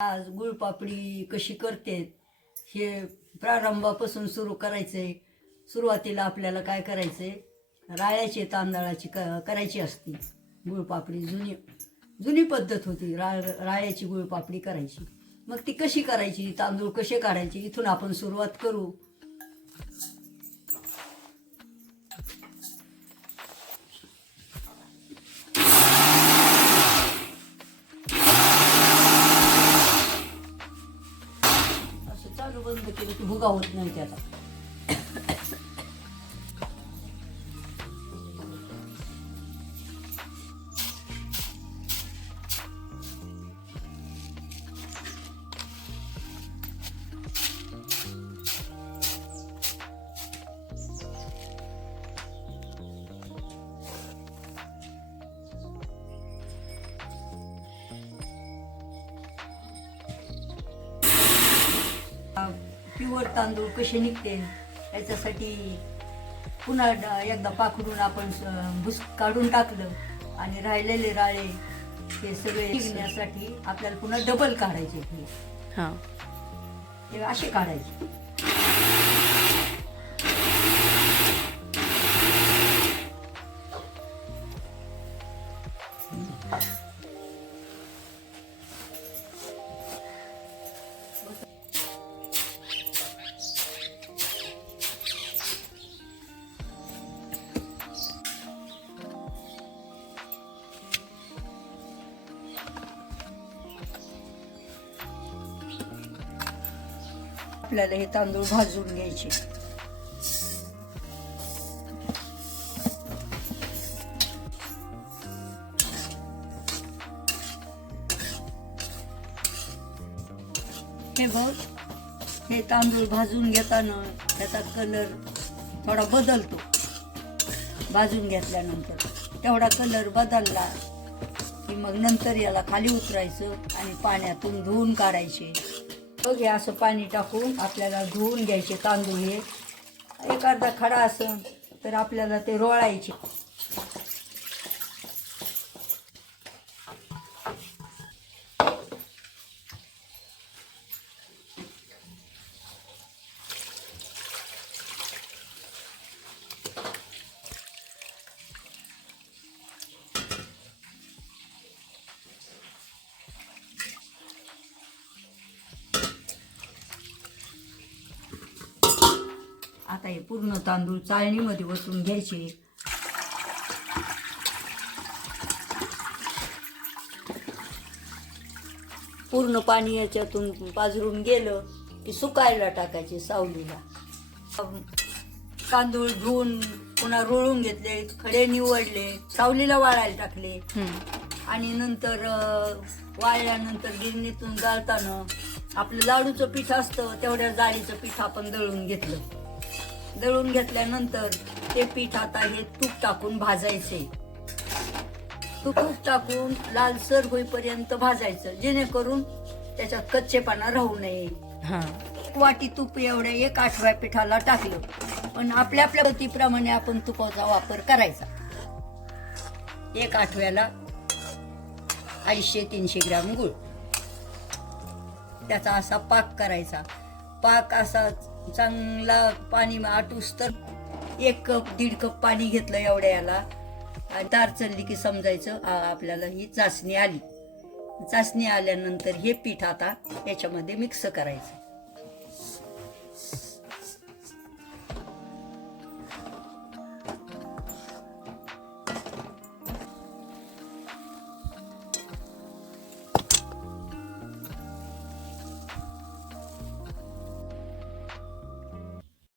आज गुळपापडी कशी करते हे प्रारंभापासून सुरू करायचंय. सुरुवातीला आपल्याला काय करायचंय राळ्याची तांदळाची क करायची असते. गुळपापडी जुनी जुनी पद्धत होती रा राळ्याची गुळपापडी करायची. मग ती कशी करायची तांदूळ कसे काढायचे इथून आपण सुरुवात करू. असं चालू बंद केलं की भुगा होत नाही त्याचा पिवळ तांदूळ कसे निघते याच्यासाठी पुन्हा एकदा पाखडून आपण भुस काढून टाकलं आणि राहिलेले राळे हे सगळे निघण्यासाठी आपल्याला पुन्हा डबल काढायचे हे असे काढायचे. आपल्याला हे तांदूळ भाजून घ्यायचे. हे बघ हे तांदूळ भाजून घेताना त्याचा कलर थोडा बदलतो. भाजून घेतल्यानंतर तेवढा कलर बदलला की मग नंतर याला खाली उतरायचं आणि पाण्यातून धुवून काढायचे. हे असं पाणी टाकून आपल्याला धुवून घ्यायचे तांदूळ हे. एक अर्धा खडा असं तर आपल्याला ते रोळायचे. आता हे पूर्ण तांदूळ चाळणीमध्ये बसून घ्यायचे. पूर्ण पाणी याच्यातून पाझरून गेलं की सुकायला टाकायचे सावलीला. तांदूळ धुवून पुन्हा रोळून घेतले खडे निवडले सावलीला वाळायला टाकले. आणि नंतर वाळल्यानंतर गिरणीतून गाळताना आपलं लाडूचं पीठ असतं तेवढ्या जाळीचं पीठ आपण दळून घेतलं. दळून घेतल्यानंतर ते पीठ आता हे तूप टाकून भाजायचे. तूप टाकून लालसर होईपर्यंत भाजायचं जेणेकरून त्याच्यात कच्चेपणा राहू नये. हां. वाटी तूप एवढ्या एक आठव्या पिठाला टाकलं पण आपल्या आपल्या गतीप्रमाणे आपण तुपाचा वापर करायचा. एक आठव्याला अडीचशे तीनशे ग्रॅम गुळ. त्याचा असा पाक करायचा. पाक असा चांगला पाणी आटूस तर एक कप दीड कप पाणी घेतलं एवढ्या याला. आणि तार चढली की समजायचं आपल्याला ही चाचणी आली. चाचणी आल्यानंतर हे पीठ आता याच्यामध्ये मिक्स करायचं.